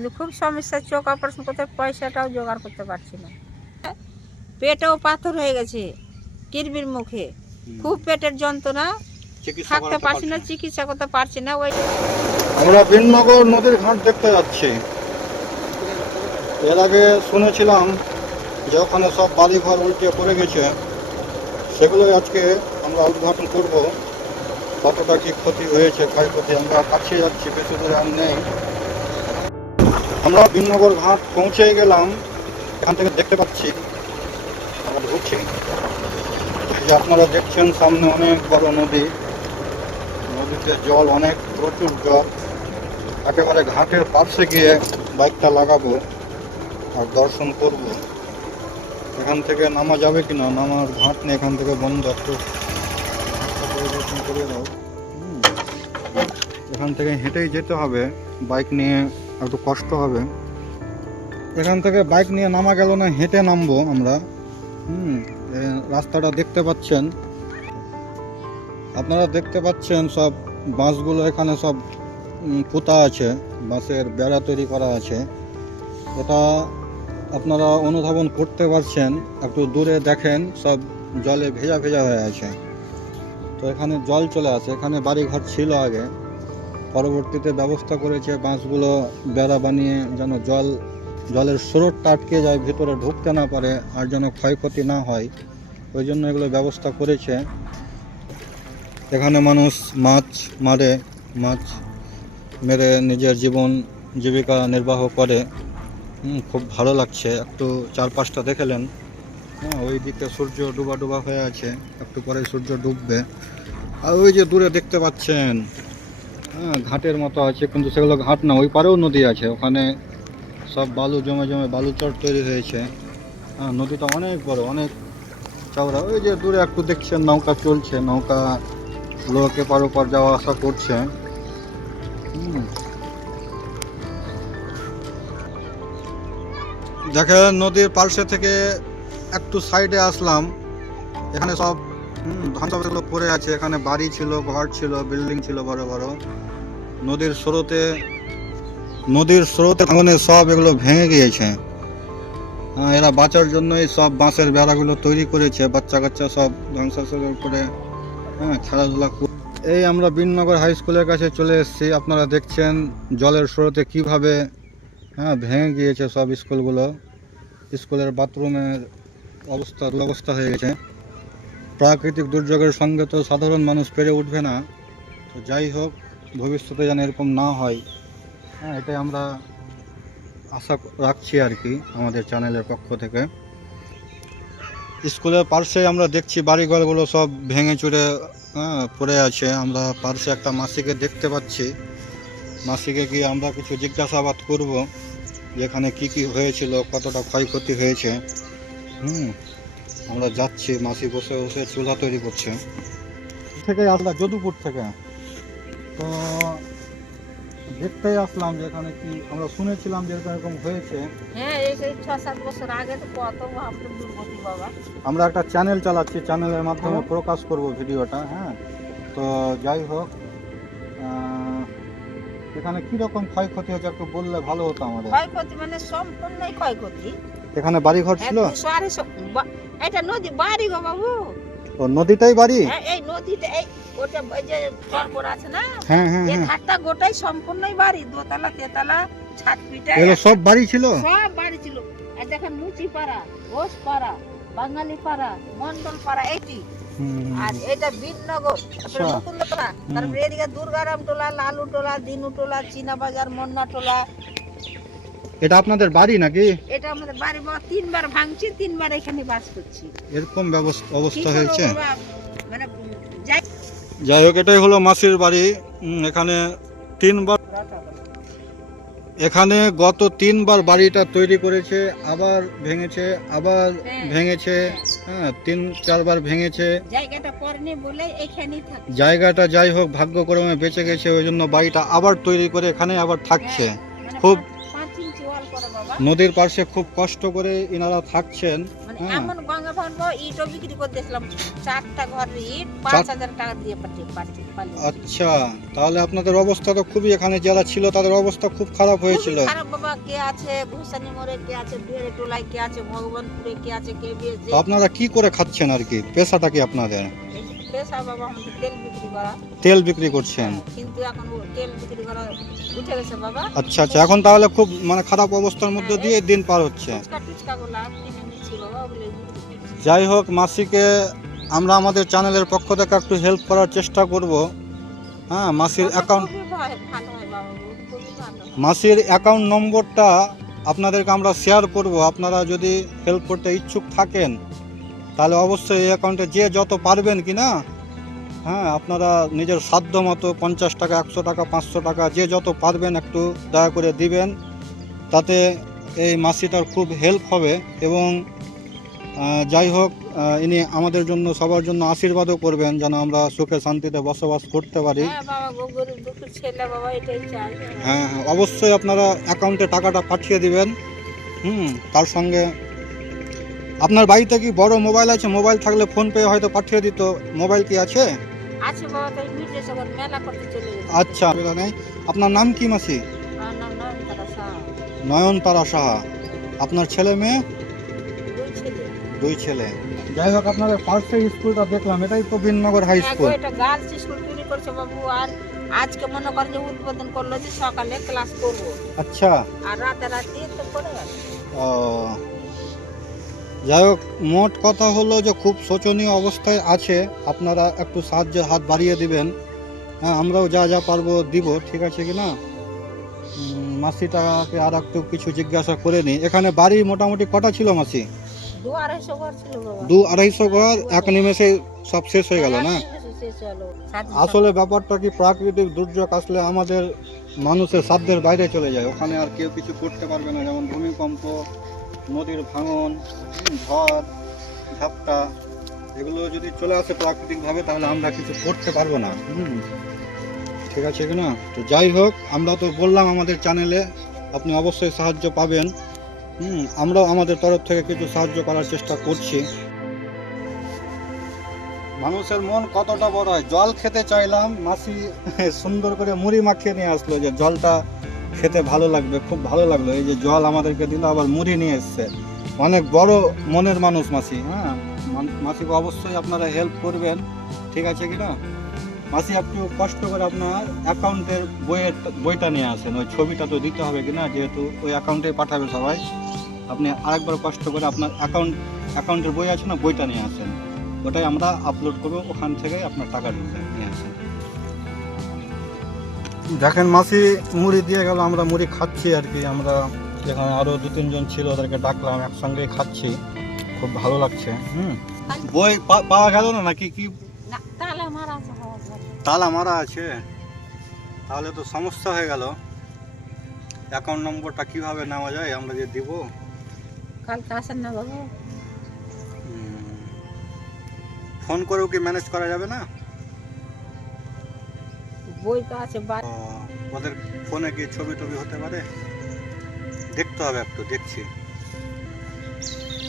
কিন্তু খুব সমস্যা চোখ অপারেশন করতে পয়সাটাও জোগাড় করতে পারছি না। পেটেও পাথর হয়ে গেছে কিরবির মুখে। খুব পেটের যন্ত্রণা চিকিৎসা থাকতে পারছি না চিকিৎসা করতে পারছি না ওই আমরা বীরনগর নদীর ঘাট দেখতে যাচ্ছি। এর আগে শুনেছিলাম যে ওখানে সব বাড়িঘর উল্টে পড়ে গেছে। সেগুলো আজকে আমরা উদ্ঘাটন করব। কতটা কি ক্ষতি হয়েছে ক্ষয়ক্ষতি আমরা কাছে যাচ্ছি বেশি দূরে আর নেই। আমরা বীরনগর ঘাট পৌঁছে গেলাম। এখান থেকে দেখতে পাচ্ছি যে আপনারা দেখছেন, সামনে অনেক বড় নদী। নদীতে জল অনেক, প্রচুর জল। একেবারে ঘাটের পাশে গিয়ে বাইকটা লাগাবো আর দর্শন করব। এখান থেকে নামা যাবে কি না নামার ঘাট নেই এখান থেকে বন্ধ একটু। পরিদর্শন করে দাও এখান থেকে হেঁটেই যেতে হবে। বাইক নিয়ে একটু কষ্ট হবে? এখান থেকে বাইক নিয়ে নামা গেল না, হেঁটে নামবো আমরা। হুম রাস্তাটা দেখতে পাচ্ছেন। আপনারা দেখতে পাচ্ছেন সব বাঁশগুলো এখানে সব পোতা আছে বাঁশের বেড়া তৈরি করা আছে। এটা আপনারা অনুধাবন করতে পারছেন, একটু দূরে দেখেন, সব জলে ভেজা ভেজা হয়ে আছে। তো এখানে জল চলে আসে, এখানে বাড়িঘর ছিল আগে। পরবর্তীতে ব্যবস্থা করেছে, বাঁশগুলো বেড়া বানিয়ে যেন জল, জলের স্রোতটা আটকে যায়, ভিতরে ঢুকতে না পারে আর যেন ক্ষয়ক্ষতি না হয়, ওই জন্য এগুলো ব্যবস্থা করেছে। এখানে মানুষ মাছ মারে, মাছ মেরে নিজের জীবন জীবিকা নির্বাহ করে। খুব ভালো লাগছে, একটু চারপাশটা দেখেলেন। হ্যাঁ ওই দিকে সূর্য ডুবা ডুবা হয়ে আছে, একটু পরে সূর্য ডুববে। আর ওই যে দূরে দেখতে পাচ্ছেন ঘাটের মতো আছে, কিন্তু সেগুলো ঘাট না, ওই পারেও নদী আছে, ওখানে সব বালু জমে জমে বালুচর তৈরি হয়েছে হ্যাঁ নদীটা অনেক বড়, অনেক চওড়া, ওই যে দূরে একটু দেখছেন, নৌকা চলছে, নৌকা লোক এপার ওপার যাওয়া আসা করছে। দেখেন, নদীর পার্শ্বে থেকে একটু সাইডে আসলাম, এখানে সব হুম, ধ্বংসাবশেষগুলো পড়ে আছে। এখানে বাড়ি ছিল ঘর ছিল বিল্ডিং ছিল বড় বড়। নদীর স্রোতে নদীর স্রোতে ভাঙনে সব এগুলো ভেঙে গিয়েছে। হ্যাঁ, এরা বাঁচার জন্যই সব বাঁশের বেড়াগুলো তৈরি করেছে। বাচ্চা কাচ্চা সব ধ্বংসাবশেষের উপরে হ্যাঁ খেলাধুলা কর- এই আমরা বিননগর হাই স্কুলের কাছে চলে এসেছি। আপনারা দেখছেন জলের স্রোতে কীভাবে হ্যাঁ ভেঙে গিয়েছে সব স্কুলগুলো। স্কুলের বাথরুমের অবস্থা দুরবস্থা হয়ে গেছে। প্রাকৃতিক দুর্যোগের সঙ্গে তো সাধারণ মানুষ পেরে উঠবে না। তো যাই হোক, ভবিষ্যতে যেন এরকম না হয়। হ্যাঁ এটাই আমরা আশা রাখছি আর কি আমাদের চ্যানেলের পক্ষ থেকে। স্কুলের পার্শ্বে আমরা দেখছি বাড়িঘরগুলো সব ভেঙে চুরে হ্যাঁ পড়ে আছে। আমরা পার্শ্বে একটা মাসিকে দেখতে পাচ্ছি। মাসিকে গিয়ে আমরা কিছু জিজ্ঞাসাবাদ করব, যেখানে কি কি হয়েছিল, কতটা ক্ষয়ক্ষতি হয়েছে। হুম আমরা যাচ্ছি মাসি বসে বসে চুলা তৈরি করছে। থেকে আসলাম যদুপুর থেকে। তো দেখতেই আসলাম যে এখানে কি আমরা শুনেছিলাম যে এরকম এরকম হয়েছে। হ্যাঁ এই সেই ছ সাত বছর আগে তো কত ভাবতে দুর্গতি বাবা। আমরা একটা চ্যানেল চালাচ্ছি চ্যানেলের মাধ্যমে হ্যাঁ। প্রকাশ করব ভিডিওটা হ্যাঁ। তো যাই হোক এখানে কি রকম ক্ষয়ক্ষতি হয়েছে একটু বললে ভালো হতো আমাদের। ক্ষয়ক্ষতি মানে সম্পূর্ণই ক্ষয়ক্ষতি। এখানে বাড়ি ঘর ছিল? এটা নদী বাড়ি গো বাবু। ও নদীটাই বাড়ি? হ্যাঁ, এই নদীটা এই ওটা ওই যে চরপর আছে না? হ্যাঁ হ্যাঁ এই হ্যাঁ। ঘাটটা গোটাই সম্পূর্ণই বাড়ি দোতলা তেতলা ছাদ পিটা এগুলো সব বাড়ি ছিল? সব বাড়ি ছিল। আর দেখেন মুচি পাড়া ঘোষ পাড়া বাঙালি পাড়া মন্ডল পাড়া এটি আর এটা তারপরে আচ্ছা। তারপরে এদিকে দুর্গারাম টোলা লালু টোলা দিনু টোলা চীনা বাজার মন্না টোলা এটা আপনাদের বাড়ি নাকি? এটা আমাদের বাড়ি বাবা তিনবার ভাঙছি তিনবার এখানে বাস করছি। এরকম ব্যবস্থা অবস্থা হয়েছে? মানে যাই হোক এটাই হলো মাসির বাড়ি। এখানে তিনবার এখানে গত তিনবার বাড়িটা তৈরি করেছে আবার ভেঙেছে আবার হ্যাঁ। ভেঙেছে হ্যাঁ তিন চারবার ভেঙেছে। জায়গাটা যাই হোক ভাগ্যক্রমে বেঁচে গেছে ওই জন্য বাড়িটা আবার তৈরি করে এখানে আবার থাকছে। মানে খুব- নদীর পাশে খুব কষ্ট করে ইনারা থাকছেন। মানে হ্যাঁ। এমন গঙ্গা ইটও বিক্রি করে দিয়েছিলাম চারটা ঘরের ইট পাঁচ হাজার টাকা দিয়ে পাঠিয়ে পাঠিয়ে আচ্ছা তাহলে আপনাদের অবস্থা তো খুবই এখানে যারা ছিল তাদের অবস্থা খুব খারাপ হয়েছিল। খারাপ বাবা কে আছে? ঘুষানি মোড়ে কে আছে? বিহারে টোলায় কে আছে? ভগবানপুরে কে আছে? কে আপনারা কি করে খাচ্ছেন আর কি? পেশাটা কি আপনাদের? পেশা বাবা আমাদের তেল বিক্রি করা। তেল বিক্রি করছেন? কিন্তু এখন তেল বিক্রি করা উঠে গেছে বাবা। আচ্ছা আচ্ছা এখন তাহলে খুব মানে খারাপ অবস্থার মধ্যে দিয়ে দিন পার হচ্ছে। যাই হোক মাসিকে আমরা আমাদের চ্যানেলের পক্ষ থেকে একটু হেল্প করার চেষ্টা করব। হ্যাঁ মাসির অ্যাকাউন্ট হয় হয়। মাসির অ্যাকাউন্ট নম্বরটা আপনাদেরকে আমরা শেয়ার করব। আপনারা যদি হেল্প করতে ইচ্ছুক থাকেন তাহলে অবশ্যই এই অ্যাকাউন্টে যে যত পারবেন কি না হ্যাঁ আপনারা নিজের সাধ্য মতো পঞ্চাশ টাকা একশো টাকা পাঁচশো টাকা যে যত পারবেন একটু দয়া করে দিবেন। তাতে এই মাসিটার খুব হেল্প হবে এবং যাই হোক ইনি আমাদের জন্য সবার জন্য আশীর্বাদও করবেন যেন আমরা সুখে শান্তিতে বসবাস করতে পারি। হ্যাঁ হ্যাঁ হ্যাঁ অবশ্যই আপনারা অ্যাকাউন্টে টাকাটা পাঠিয়ে দিবেন। হুম তার সঙ্গে আপনার বাড়িতে কি বড় মোবাইল আছে? মোবাইল থাকলে ফোন পে হয়তো পাঠিয়ে দিত। মোবাইল কি আছে? আছে বাবা তো মিটে সবার মেলা করতে চলে গেছে। আচ্ছা নেই। আপনার নাম কি মাসি? আমার নাম নয়নতারা সাহা। নয়নতারা সাহা। আপনার ছেলে মেয়ে? দুই ছেলে। দুই ছেলে। যাই হোক আপনাদের পার্শ্বের স্কুলটা দেখলাম এটাই তো বিননগর হাই স্কুল এটা গার্লস স্কুল তৈরি করছে বাবু। আর আজকে মনে করেন যে উদ্বোধন করল যে সকালে ক্লাস করব। আচ্ছা। আর রাতে রাতে তো পড়ে গেল ও যাই হোক মোট কথা হলো যে খুব শোচনীয় অবস্থায় আছে। আপনারা একটু সাহায্যের হাত বাড়িয়ে দিবেন। হ্যাঁ আমরাও যা যা পারব দিব ঠিক আছে কি না? মাসিটাকে আর একটু কিছু জিজ্ঞাসা করে নিই। এখানে বাড়ি মোটামুটি কটা ছিল মাসি? দু আড়াইশো ঘর এক নিমেষে সব শেষ হয়ে গেল না? আসলে ব্যাপারটা কি প্রাকৃতিক দুর্যোগ আসলে আমাদের মানুষের সাধ্যের বাইরে চলে যায়। ওখানে আর কেউ কিছু করতে পারবে না যেমন ভূমিকম্প নদীর ভাঙন, ঝড়, ঝাপটা, এগুলো যদি চলে আসে প্রাকৃতিকভাবে, তাহলে আমরা কিছু করতে পারব না। ঠিক আছে কি না? তো যাই হোক, আমরা তো বললাম আমাদের চ্যানেলে আপনি অবশ্যই সাহায্য পাবেন। হুম, আমরাও আমাদের তরফ থেকে কিছু সাহায্য করার চেষ্টা করছি। মানুষের মন কতটা বড় হয়? জল খেতে চাইলাম, মাসি সুন্দর করে মুড়ি মাখিয়ে নিয়ে আসলো যে জলটা খেতে ভালো লাগবে, খুব ভালো লাগল। এই যে জল আমাদেরকে দিল, আবার মুড়ি নিয়ে এসছে। অনেক বড় মনের মানুষ মাসি হ্যাঁ? মাসিকে অবশ্যই আপনারা হেল্প করবেন, ঠিক আছে কি না মাসি, একটু কষ্ট করে আপনার অ্যাকাউন্টের বইয়ের, বইটা নিয়ে আসেন, ওই ছবিটা তো দিতে হবে কি না যেহেতু ওই অ্যাকাউন্টে পাঠাবে সবাই। আপনি আরেকবার কষ্ট করে আপনার অ্যাকাউন্ট, অ্যাকাউন্টের বই আছে না, বইটা নিয়ে আসেন। ওটাই আমরা আপলোড করব, ওখান থেকে আপনার টাকা নিয়ে আসেন। দেখেন মাসি মুড়ি দিয়ে গেল আমরা মুড়ি খাচ্ছি আর কি। আমরা এখানে আরও দু তিনজন ছিল ওদেরকে ডাকলাম একসঙ্গে খাচ্ছি। খুব ভালো লাগছে হুম। বই পাওয়া গেল না নাকি? কি? না, তালা মারা আছে তালা মারা আছে? তাহলে তো সমস্যা হয়ে গেল। অ্যাকাউন্ট নম্বরটা কীভাবে নেওয়া যায় আমরা যে দিব? কালকে আসেন না বাবু। ফোন করেও কি ম্যানেজ করা যাবে না? বই তো আছে ওদের ফোনে কি ছবি টবি হতে পারে? দেখতে হবে একটু, দেখছি।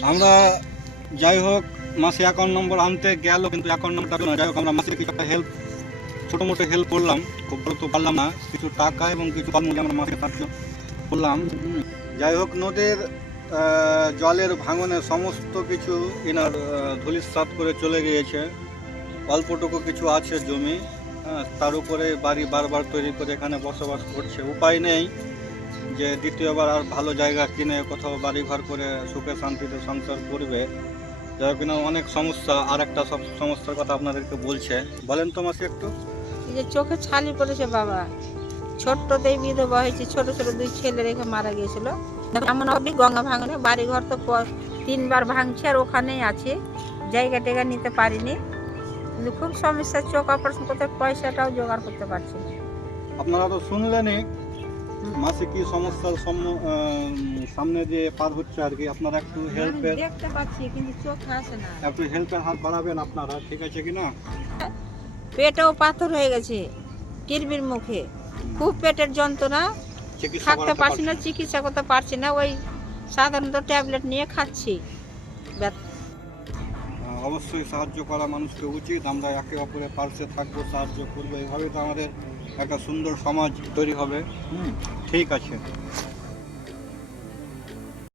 আমরা যাই হোক, মাসে অ্যাকাউন্ট নম্বর আনতে গেল, কিন্তু অ্যাকাউন্ট নম্বরটা পেল না। যাই হোক, আমরা মাসে কিছু একটা হেল্প ছোটো মোটো হেল্প করলাম। খুব বড় তো পারলাম না। কিছু টাকা এবং কিছু কর্মী আমরা মাসে সাহায্য করলাম। যাই হোক, নদীর জলের ভাঙনে সমস্ত কিছু এনার ধুলিস্বাদ করে চলে গিয়েছে। অল্পটুকু কিছু আছে জমি। হ্যাঁ, তার উপরে বাড়ি বারবার তৈরি করে এখানে বসবাস করছে। উপায় নেই যে দ্বিতীয়বার আর ভালো জায়গা কিনে কোথাও বাড়ি ঘর করে সুখে শান্তিতে সংসার করবে। যাই হোক অনেক সমস্যা। আর একটা সব সমস্যার কথা আপনাদেরকে বলছে। বলেন তো মাসি একটু। যে চোখে ছালি পড়েছে বাবা। ছোট্টতেই বিধবা হয়েছে ছোট ছোট দুই ছেলে রেখে মারা গিয়েছিল। এমন অবধি গঙ্গা ভাঙনে বাড়ি ঘর তো তিনবার ভাঙছে আর ওখানেই আছে। জায়গা টেগা নিতে পারিনি। কিন্তু খুব সমস্যা চোখ অপারেশন করতে পয়সাটাও জোগাড় করতে পারছি না। আপনারা তো শুনলেনই মাসে কি সমস্যার সামনে যে পার হচ্ছে আর কি আপনারা একটু হেল্পের দেখতে পাচ্ছি কিন্তু চোখ আসে না। একটু হেল্পের হাত বাড়াবেন আপনারা ঠিক আছে কি না? পেটেও পাথর হয়ে গেছে কিরবির মুখে। খুব পেটের যন্ত্রণা থাকতে পারছি না চিকিৎসা করতে পারছি না ওই সাধারণত ট্যাবলেট নিয়ে খাচ্ছি। অবশ্যই সাহায্য করা মানুষকে উচিত। আমরা একে অপরের পার্শ্বে থাকব সাহায্য করব। এইভাবে তো আমাদের একটা সুন্দর সমাজ তৈরি হবে। ঠিক আছে।